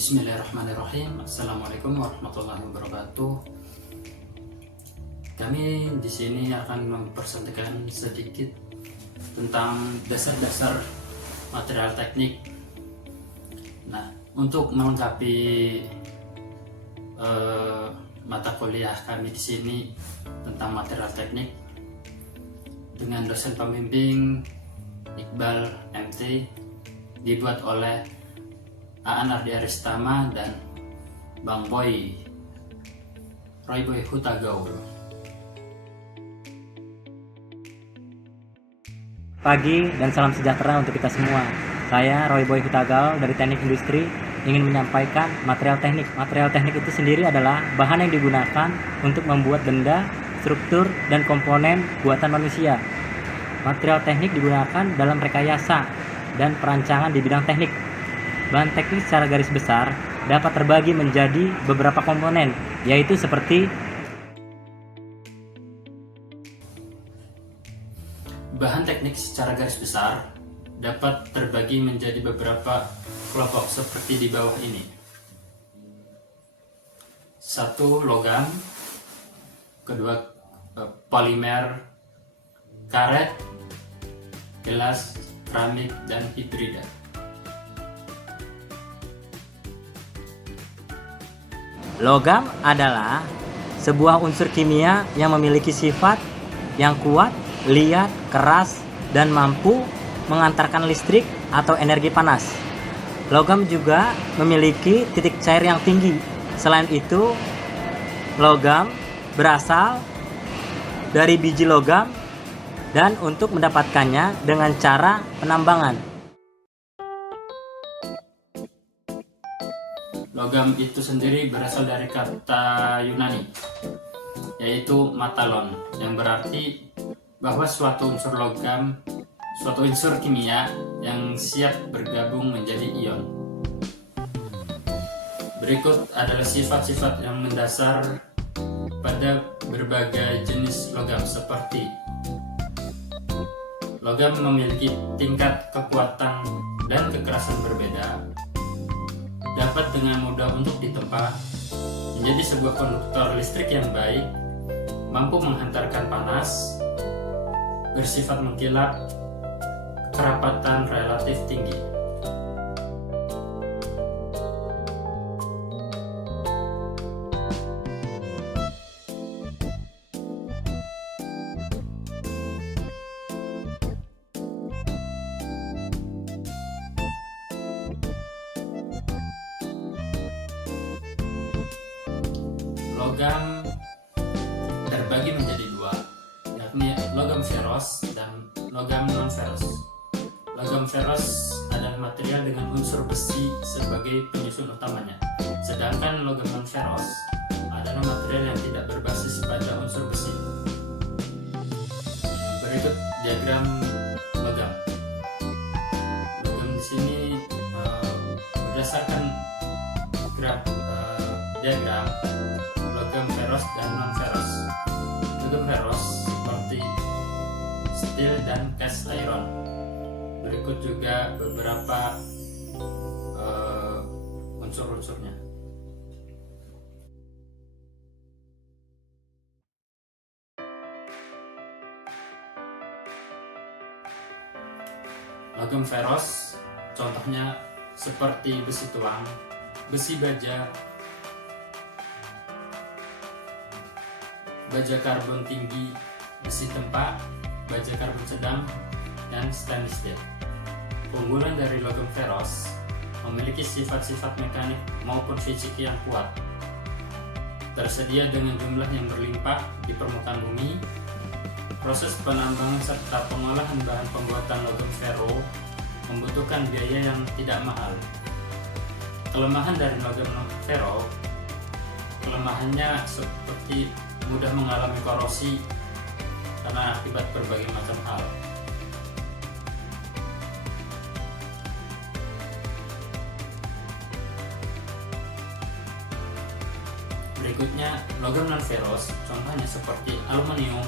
Bismillahirrahmanirrahim. Assalamualaikum warahmatullahi wabarakatuh. Kami di sini akan mempresentasikan sedikit tentang dasar-dasar material teknik. Nah, untuk melengkapi mata kuliah kami di sini tentang material teknik dengan dosen pembimbing Iqbal MT, dibuat oleh Aan Ardi Aristama dan Bang Boy Roy Boy Hutagaul. Pagi dan salam sejahtera untuk kita semua. Saya Roy Boy Hutagaul dari Teknik Industri ingin menyampaikan material teknik. Material teknik itu sendiri adalah bahan yang digunakan untuk membuat benda, struktur, dan komponen buatan manusia. Material teknik digunakan dalam rekayasa dan perancangan di bidang teknik. Bahan teknik secara garis besar dapat terbagi menjadi beberapa komponen, yaitu seperti bahan teknik secara garis besar dapat terbagi menjadi beberapa kelompok seperti di bawah ini. 1. Logam, kedua polimer, karet, gelas, keramik, dan hibrida. logam adalah sebuah unsur kimia yang memiliki sifat yang kuat, liat, keras, dan mampu mengantarkan listrik atau energi panas. Logam juga memiliki titik cair yang tinggi. Selain itu, logam berasal dari biji logam dan untuk mendapatkannya dengan cara penambangan. Logam itu sendiri berasal dari kata Yunani, yaitu matalon, yang berarti bahwa suatu unsur logam, suatu unsur kimia yang siap bergabung menjadi ion. Berikut adalah sifat-sifat yang mendasar pada berbagai jenis logam seperti logam memiliki tingkat kekuatan dan kekerasan berbeda, dapat dengan mudah untuk ditempa, menjadi sebuah konduktor listrik yang baik, mampu menghantarkan panas, bersifat mengkilap, kerapatan relatif tinggi. Logam terbagi menjadi dua, yakni logam feros dan logam non-feros. Logam feros adalah material dengan unsur besi sebagai penyusun utamanya, sedangkan logam non-feros adalah material yang tidak berbasis pada unsur besi. Berikut diagram logam. Logam di sini berdasarkan diagram logam feros dan non-feros. Logam feros seperti steel dan cast iron. Berikut juga beberapa unsur-unsurnya. Logam feros contohnya seperti besi tuang, besi baja, baja karbon tinggi, besi tempa, baja karbon sedang, dan stainless steel. Keunggulan dari logam feros memiliki sifat-sifat mekanik maupun fisik yang kuat. Tersedia dengan jumlah yang berlimpah di permukaan bumi. Proses penambangan serta pengolahan bahan pembuatan logam fero membutuhkan biaya yang tidak mahal. Kelemahan dari logam fero, kelemahannya seperti mudah mengalami korosi karena akibat berbagai macam hal. Berikutnya logam non-feros, contohnya seperti aluminium,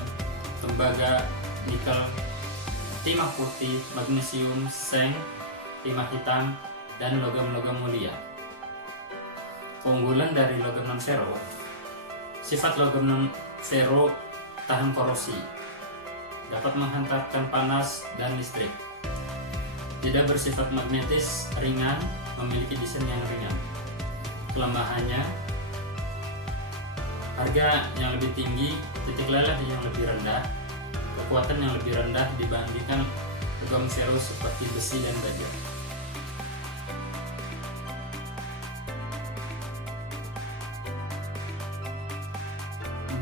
tembaga, nikel, timah putih, magnesium, seng, timah hitam, dan logam-logam mulia. Keunggulan dari logam non-ferro, sifat logam non-ferro tahan korosi, dapat menghantarkan panas dan listrik, tidak bersifat magnetis, ringan, memiliki desain yang ringan. Kelemahannya, harga yang lebih tinggi, titik lelah yang lebih rendah, kekuatan yang lebih rendah dibandingkan logam ferro seperti besi dan baja.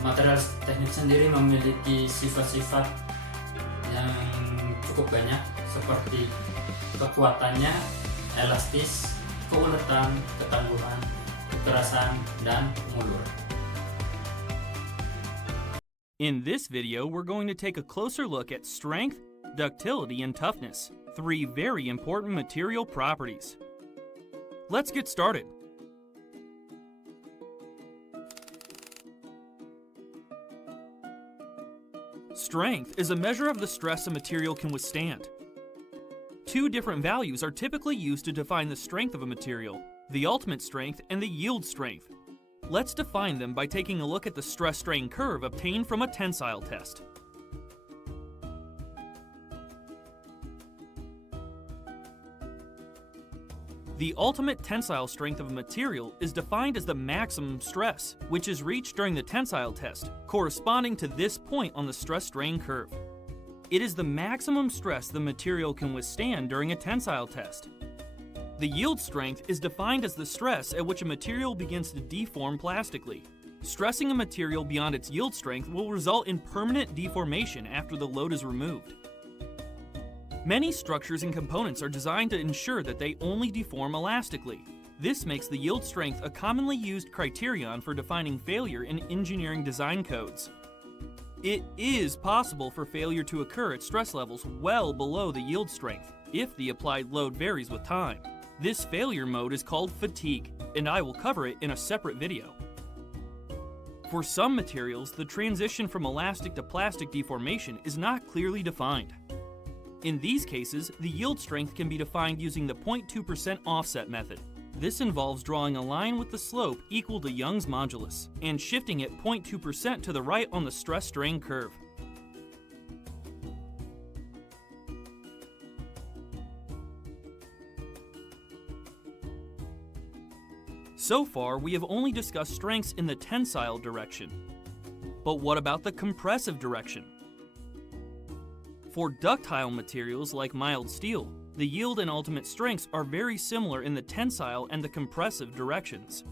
Material teknik sendiri memiliki sifat-sifat yang cukup banyak seperti kekuatannya, elastis, keuletan, ketangguhan, kekerasan, dan mulur. In this video, we're going to take a closer look at strength, ductility, and toughness, three very important material properties. Let's get started. Strength is a measure of the stress a material can withstand. Two different values are typically used to define the strength of a material, the ultimate strength and the yield strength. Let's define them by taking a look at the stress-strain curve obtained from a tensile test. The ultimate tensile strength of a material is defined as the maximum stress, which is reached during the tensile test, corresponding to this point on the stress-strain curve. It is the maximum stress the material can withstand during a tensile test. The yield strength is defined as the stress at which a material begins to deform plastically. Stressing a material beyond its yield strength will result in permanent deformation after the load is removed. Many structures and components are designed to ensure that they only deform elastically. This makes the yield strength a commonly used criterion for defining failure in engineering design codes. It is possible for failure to occur at stress levels well below the yield strength if the applied load varies with time. This failure mode is called fatigue, and I will cover it in a separate video. For some materials, the transition from elastic to plastic deformation is not clearly defined. In these cases, the yield strength can be defined using the 0.2% offset method. This involves drawing a line with the slope equal to Young's modulus and shifting it 0.2% to the right on the stress-strain curve. So far, we have only discussed strengths in the tensile direction. But what about the compressive direction? For ductile materials like mild steel, the yield and ultimate strengths are very similar in the tensile and the compressive directions.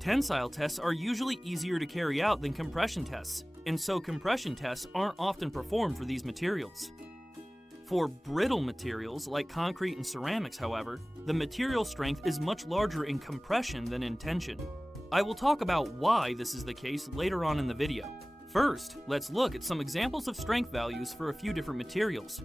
Tensile tests are usually easier to carry out than compression tests, and so compression tests aren't often performed for these materials. For brittle materials like concrete and ceramics, however, the material strength is much larger in compression than in tension. I will talk about why this is the case later on in the video. First, let's look at some examples of strength values for a few different materials.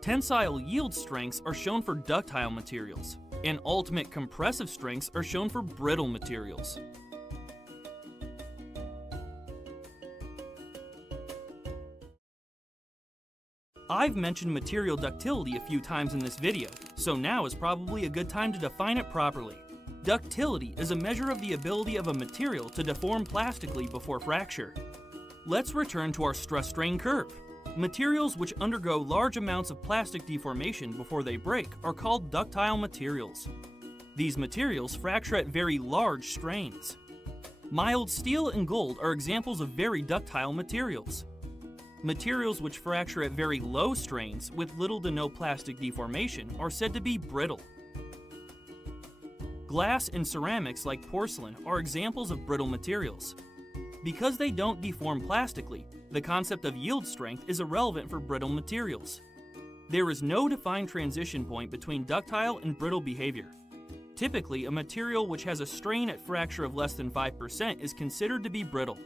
Tensile yield strengths are shown for ductile materials, and ultimate compressive strengths are shown for brittle materials. I've mentioned material ductility a few times in this video, so now is probably a good time to define it properly. Ductility is a measure of the ability of a material to deform plastically before fracture. Let's return to our stress-strain curve. Materials which undergo large amounts of plastic deformation before they break are called ductile materials. These materials fracture at very large strains. Mild steel and gold are examples of very ductile materials. Materials which fracture at very low strains with little to no plastic deformation are said to be brittle. Glass and ceramics like porcelain are examples of brittle materials. Because they don't deform plastically, the concept of yield strength is irrelevant for brittle materials. There is no defined transition point between ductile and brittle behavior. Typically, a material which has a strain at fracture of less than 5% is considered to be brittle.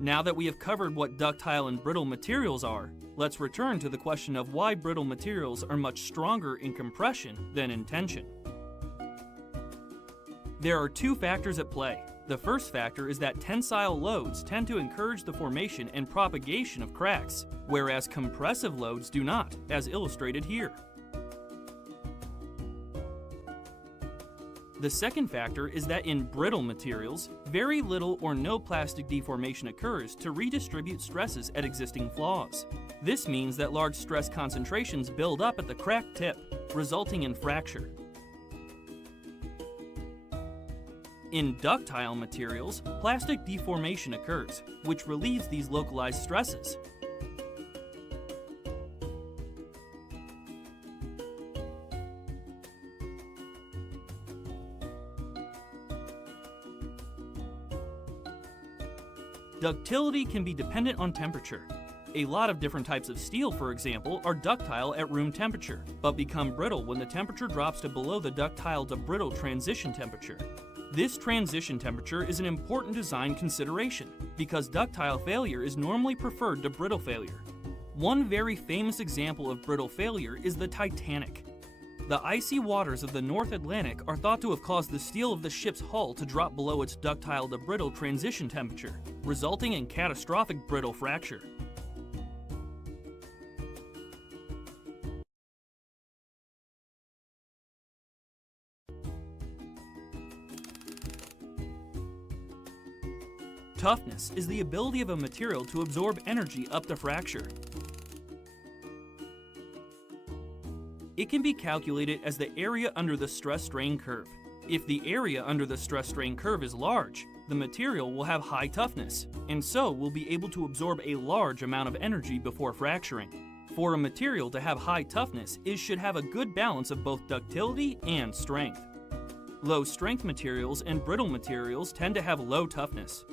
Now that we have covered what ductile and brittle materials are, let's return to the question of why brittle materials are much stronger in compression than in tension. There are two factors at play. The first factor is that tensile loads tend to encourage the formation and propagation of cracks, whereas compressive loads do not, as illustrated here. The second factor is that in brittle materials, very little or no plastic deformation occurs to redistribute stresses at existing flaws. This means that large stress concentrations build up at the crack tip, resulting in fracture. In ductile materials, plastic deformation occurs, which relieves these localized stresses. Ductility can be dependent on temperature. A lot of different types of steel, for example, are ductile at room temperature, but become brittle when the temperature drops to below the ductile to brittle transition temperature. This transition temperature is an important design consideration, because ductile failure is normally preferred to brittle failure. One very famous example of brittle failure is the Titanic. The icy waters of the North Atlantic are thought to have caused the steel of the ship's hull to drop below its ductile to brittle transition temperature, resulting in catastrophic brittle fracture. Toughness is the ability of a material to absorb energy up to fracture. It can be calculated as the area under the stress-strain curve. If the area under the stress-strain curve is large, the material will have high toughness, and so will be able to absorb a large amount of energy before fracturing. For a material to have high toughness, it should have a good balance of both ductility and strength. Low-strength materials and brittle materials tend to have low toughness.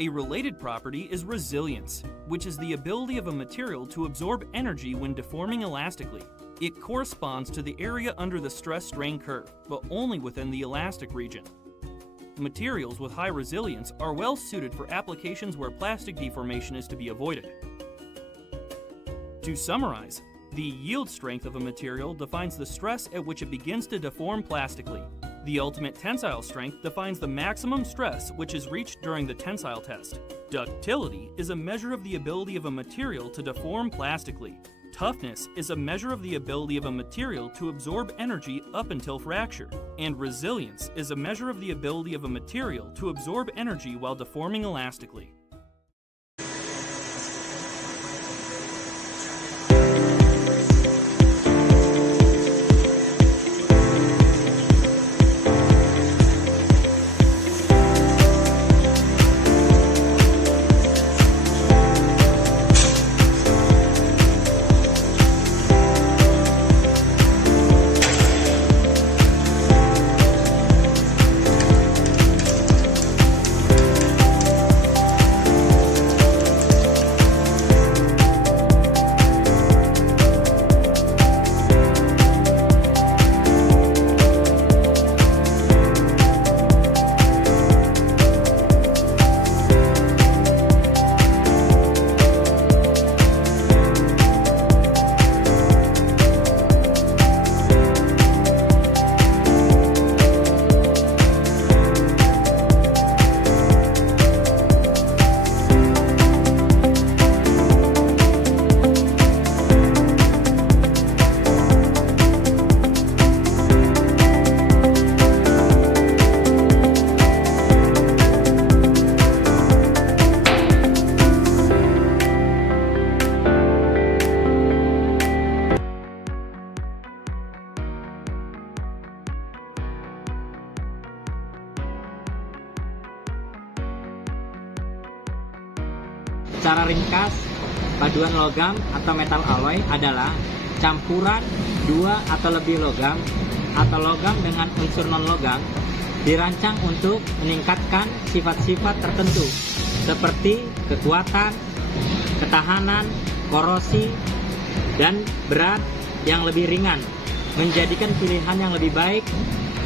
A related property is resilience, which is the ability of a material to absorb energy when deforming elastically. It corresponds to the area under the stress-strain curve, but only within the elastic region. Materials with high resilience are well suited for applications where plastic deformation is to be avoided. To summarize, the yield strength of a material defines the stress at which it begins to deform plastically. The ultimate tensile strength defines the maximum stress which is reached during the tensile test. Ductility is a measure of the ability of a material to deform plastically. Toughness is a measure of the ability of a material to absorb energy up until fracture. And resilience is a measure of the ability of a material to absorb energy while deforming elastically. Secara ringkas, paduan logam atau metal alloy adalah campuran dua atau lebih logam atau logam dengan unsur non-logam dirancang untuk meningkatkan sifat-sifat tertentu seperti kekuatan, ketahanan, korosi, dan berat yang lebih ringan, menjadikan pilihan yang lebih baik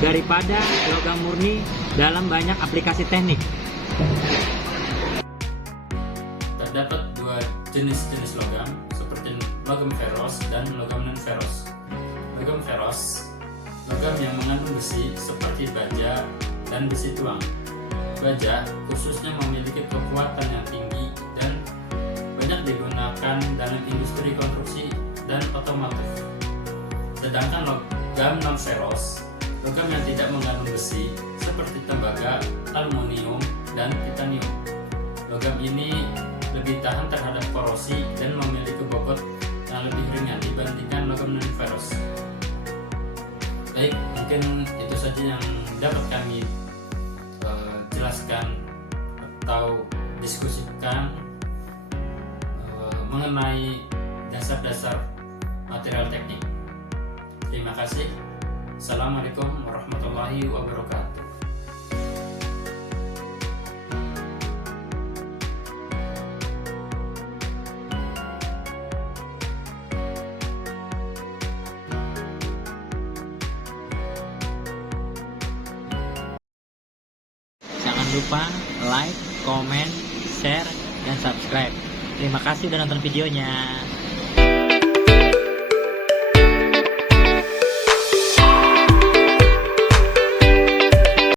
daripada logam murni dalam banyak aplikasi teknik. Terdapat dua jenis-jenis logam, seperti logam ferros dan logam non-ferros. Logam ferros logam yang mengandung besi seperti baja dan besi tuang. Baja khususnya memiliki kekuatan yang tinggi dan banyak digunakan dalam industri konstruksi dan otomotif. Sedangkan logam non-ferrous, logam yang tidak mengandung besi seperti tembaga, aluminium, dan titanium. Logam ini lebih tahan terhadap korosi dan memiliki bobot yang lebih ringan dibandingkan logam non-ferrous. Baik, mungkin itu saja yang dapat kami jelaskan atau diskusikan mengenai dasar-dasar material teknik. Terima kasih. Assalamualaikum warahmatullahi wabarakatuh. Jangan lupa like, comment, share, dan subscribe. Terima kasih sudah nonton videonya.